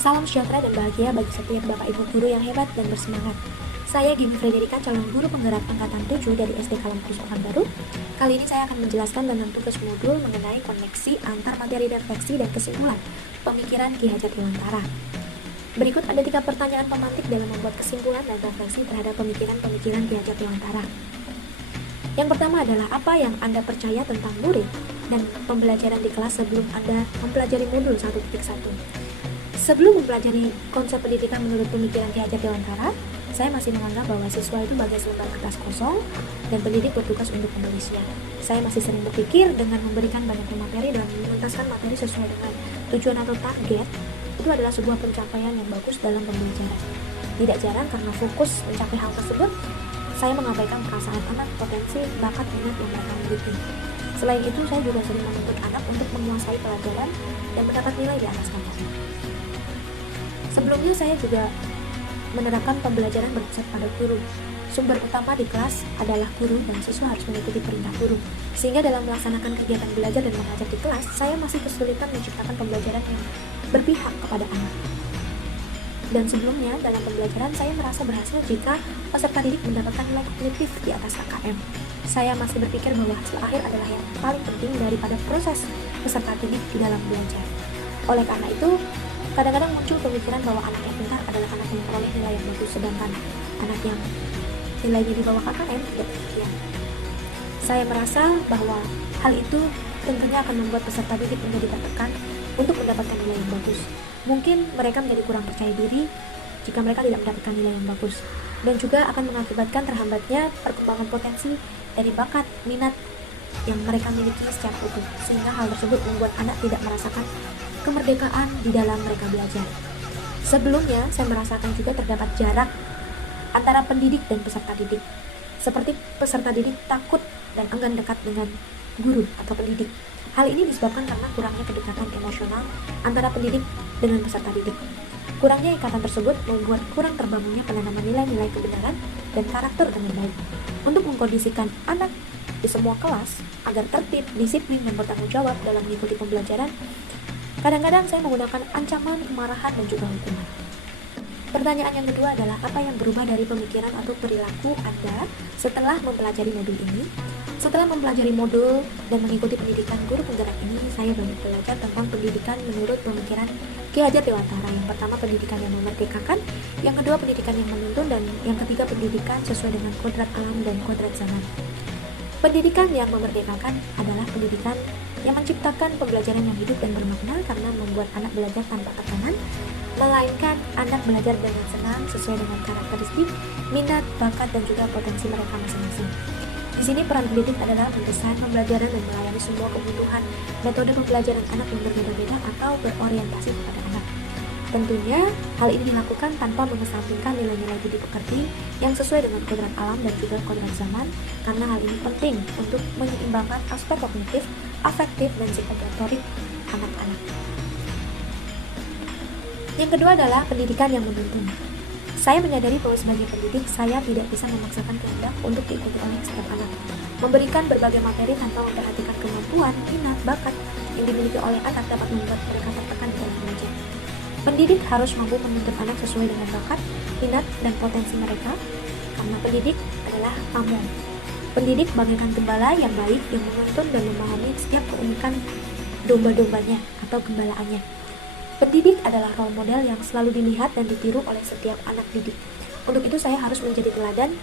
Salam sejahtera dan bahagia bagi setiap Bapak Ibu guru yang hebat dan bersemangat. Saya Gini Frederika, calon guru penggerak angkatan 7 dari SD Kalamkus Pekanbaru. Kali ini saya akan menjelaskan tentang tugas modul mengenai koneksi antar materi refleksi dan kesimpulan pemikiran Ki Hajar Dewantara. Berikut ada 3 pertanyaan pemantik dalam membuat kesimpulan dan refleksi terhadap pemikiran-pemikiran Ki Hajar Dewantara. Yang pertama adalah apa yang Anda percaya tentang murid dan pembelajaran di kelas sebelum Anda mempelajari modul 1.1. Sebelum mempelajari konsep pendidikan menurut pemikiran Ki Hajar Dewantara, saya masih menganggap bahwa siswa itu bagai selembar kertas kosong dan pendidik bertugas untuk menulisnya. Saya masih sering berpikir dengan memberikan banyak materi dan menuntaskan materi sesuai dengan tujuan atau target, itu adalah sebuah pencapaian yang bagus dalam pembelajaran. Tidak jarang karena fokus mencapai hal tersebut, saya mengabaikan perasaan anak, potensi, bakat, minat yang mereka miliki. Selain itu, saya juga sering menuntut anak untuk menguasai pelajaran dan mendapat nilai di atas standar. Sebelumnya saya juga menerapkan pembelajaran berpusat pada guru. Sumber utama di kelas adalah guru dan siswa harus mengikuti perintah guru. Sehingga dalam melaksanakan kegiatan belajar dan mengajar di kelas, saya masih kesulitan menciptakan pembelajaran yang berpihak kepada anak. Dan sebelumnya dalam pembelajaran saya merasa berhasil jika peserta didik mendapatkan nilai kognitif di atas KKM. Saya masih berpikir bahwa hasil akhir adalah yang paling penting daripada proses peserta didik di dalam belajar. Oleh karena itu, kadang-kadang muncul pemikiran bahwa anak yang pintar adalah anak yang memperoleh nilai yang bagus, sedangkan anak yang nilainya di bawah KKM tidak demikian. Saya merasa bahwa hal itu tentunya akan membuat peserta didik menjadi tertekan untuk mendapatkan nilai yang bagus. Mungkin mereka menjadi kurang percaya diri jika mereka tidak mendapatkan nilai yang bagus, dan juga akan mengakibatkan terhambatnya perkembangan potensi dari bakat, minat yang mereka miliki secara utuh, sehingga hal tersebut membuat anak tidak merasakan kemerdekaan di dalam mereka belajar. Sebelumnya, saya merasakan juga terdapat jarak antara pendidik dan peserta didik. Seperti peserta didik takut dan enggan dekat dengan guru atau pendidik. Hal ini disebabkan karena kurangnya kedekatan emosional antara pendidik dengan peserta didik. Kurangnya ikatan tersebut membuat kurang terbangunnya penanaman nilai-nilai kebenaran dan karakter dengan baik. Untuk mengkondisikan anak di semua kelas agar tertib, disiplin, dan bertanggung jawab dalam mengikuti pembelajaran, kadang-kadang saya menggunakan ancaman, kemarahan, dan juga hukuman. Pertanyaan yang kedua adalah apa yang berubah dari pemikiran atau perilaku Anda setelah mempelajari modul ini? Setelah mempelajari modul dan mengikuti pendidikan guru penggerak ini, saya banyak belajar tentang pendidikan menurut pemikiran Ki Hajar Dewantara. Yang pertama, pendidikan yang memerdekakan, yang kedua, pendidikan yang menuntun, dan yang ketiga, pendidikan sesuai dengan kodrat alam dan kodrat zaman. Pendidikan yang memerdekakan adalah pendidikan yang menciptakan pembelajaran yang hidup dan bermakna karena membuat anak belajar tanpa tekanan, melainkan anak belajar dengan senang sesuai dengan karakteristik, minat, bakat, dan juga potensi mereka masing-masing. Di sini peran pendidik adalah mendesain pembelajaran dan melayani semua kebutuhan metode pembelajaran anak yang berbeda-beda atau berorientasi kepada anak. Tentunya hal ini dilakukan tanpa mengesampingkan nilai-nilai budi pekerti yang sesuai dengan kodrat alam dan juga kodrat zaman, karena hal ini penting untuk menyeimbangkan aspek kognitif, afektif, dan psikomotorik anak-anak. Yang kedua adalah pendidikan yang menuntun. Saya menyadari bahwa sebagai pendidik, saya tidak bisa memaksakan kehendak untuk diikuti oleh setiap anak. Memberikan berbagai materi tanpa memperhatikan kemampuan, minat, bakat yang dimiliki oleh anak dapat membuat mereka tertekan dalam belajar. Pendidik harus mampu menuntun anak sesuai dengan bakat, minat, dan potensi mereka, karena pendidik adalah pamong. Pendidik bagaikan gembala yang baik yang menuntun dan memahami setiap keunikan domba-dombanya atau gembalaannya. Pendidik adalah role model yang selalu dilihat dan ditiru oleh setiap anak didik. Untuk itu saya harus menjadi teladan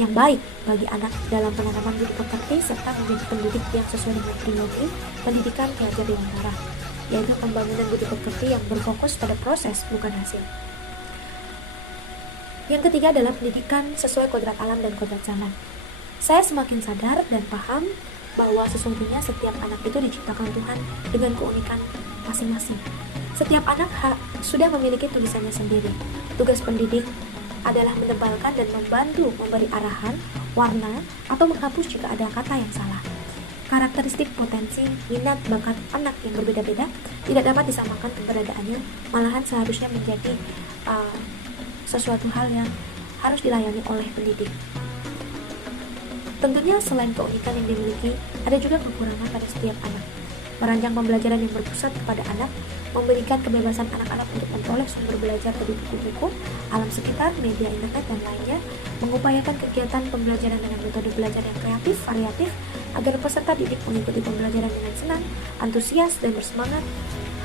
yang baik bagi anak dalam penanaman budi pekerti serta menjadi pendidik yang sesuai dengan filosofi pendidikan Ki Hajar Dewantara, yaitu pembangunan budi pekerti yang berfokus pada proses bukan hasil. Yang ketiga adalah pendidikan sesuai kodrat alam dan kodrat zaman. Saya semakin sadar dan paham bahwa sesungguhnya setiap anak itu diciptakan Tuhan dengan keunikan masing-masing. Setiap anak sudah memiliki tulisannya sendiri. Tugas pendidik adalah menebalkan dan membantu memberi arahan, warna, atau menghapus jika ada kata yang salah. Karakteristik, potensi, minat, bakat anak yang berbeda-beda tidak dapat disamakan keberadaannya, malahan seharusnya menjadi sesuatu hal yang harus dilayani oleh pendidik. Tentunya selain keunikan yang dimiliki, ada juga kekurangan pada setiap anak. Merancang pembelajaran yang berpusat kepada anak, memberikan kebebasan anak-anak untuk oleh sumber belajar dari buku-buku, alam sekitar, media internet, dan lainnya, mengupayakan kegiatan pembelajaran dengan metode belajar yang kreatif, variatif, agar peserta didik mengikuti pembelajaran dengan senang, antusias, dan bersemangat,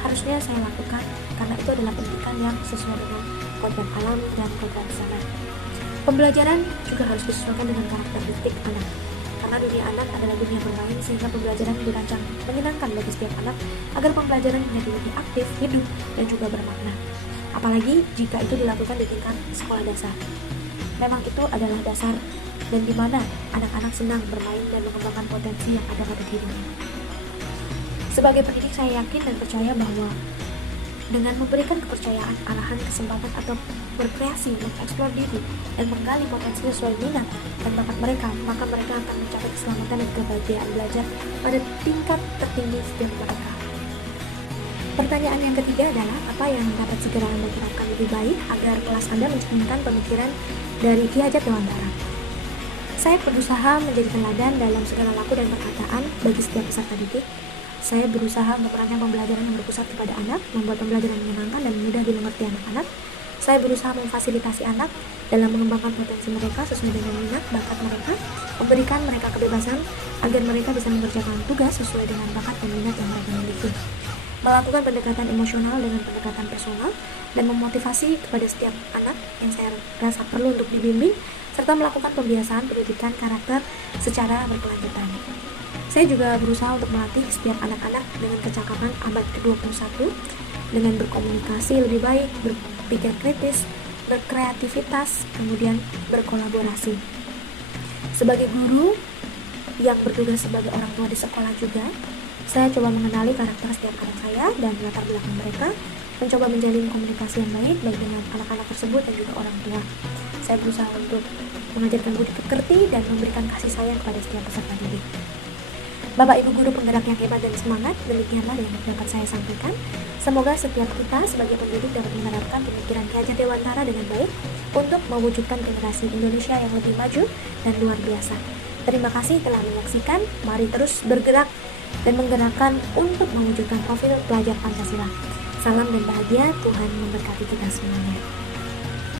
harusnya saya lakukan karena itu adalah pendidikan yang sesuai dengan kodrat alam dan kodrat zaman. Pembelajaran juga harus disesuaikan dengan karakteristik anak. Karena dunia anak adalah dunia bermain, sehingga pembelajaran dirancang menyenangkan bagi setiap anak agar pembelajaran menjadi lebih aktif, hidup, dan juga bermakna. Apalagi jika itu dilakukan di tingkat sekolah dasar. Memang itu adalah dasar dan di mana anak-anak senang bermain dan mengembangkan potensi yang ada pada dirinya. Sebagai pendidik, saya yakin dan percaya bahwa dengan memberikan kepercayaan, arahan, kesempatan, atau berkreasi, mengeksplor diri, dan menggali potensi sesuai minat dan bakat mereka, maka mereka akan mencapai keselamatan dan kebahagiaan belajar pada tingkat tertinggi setiap mereka. Pertanyaan yang ketiga adalah, apa yang dapat segera Anda terapkan lebih baik agar kelas Anda mencerminkan pemikiran dari Ki Hajat Dewantara? Saya berusaha menjadi teladan dalam segala laku dan perkataan bagi setiap peserta didik. Saya berusaha untuk merancang pembelajaran yang berpusat kepada anak, membuat pembelajaran menyenangkan dan mudah dimengerti anak-anak. Saya berusaha memfasilitasi anak dalam mengembangkan potensi mereka sesuai dengan minat, bakat mereka, memberikan mereka kebebasan agar mereka bisa mengerjakan tugas sesuai dengan bakat dan minat yang mereka miliki. Melakukan pendekatan emosional dengan pendekatan personal, dan memotivasi kepada setiap anak yang saya rasa perlu untuk dibimbing, serta melakukan pembiasaan pendidikan karakter secara berkelanjutan. Saya juga berusaha untuk melatih setiap anak-anak dengan kecakapan abad ke-21 dengan berkomunikasi lebih baik, berpikir kritis, berkreativitas, kemudian berkolaborasi. Sebagai guru yang bertugas sebagai orang tua di sekolah juga, saya coba mengenali karakter setiap anak saya dan latar belakang mereka, mencoba menjalin komunikasi yang baik dengan anak-anak tersebut dan juga orang tua. Saya berusaha untuk mengajarkan budi pekerti dan memberikan kasih sayang kepada setiap peserta didik. Bapak Ibu guru penggerak yang hebat dan semangat, demikianlah yang dapat saya sampaikan. Semoga setiap kita sebagai pendidik dapat menerapkan pemikiran Ki Hajat Dewantara dengan baik untuk mewujudkan generasi Indonesia yang lebih maju dan luar biasa. Terima kasih telah menyaksikan. Mari terus bergerak dan menggerakkan untuk mewujudkan profil pelajar Pancasila. Salam dan bahagia, Tuhan memberkati kita semuanya.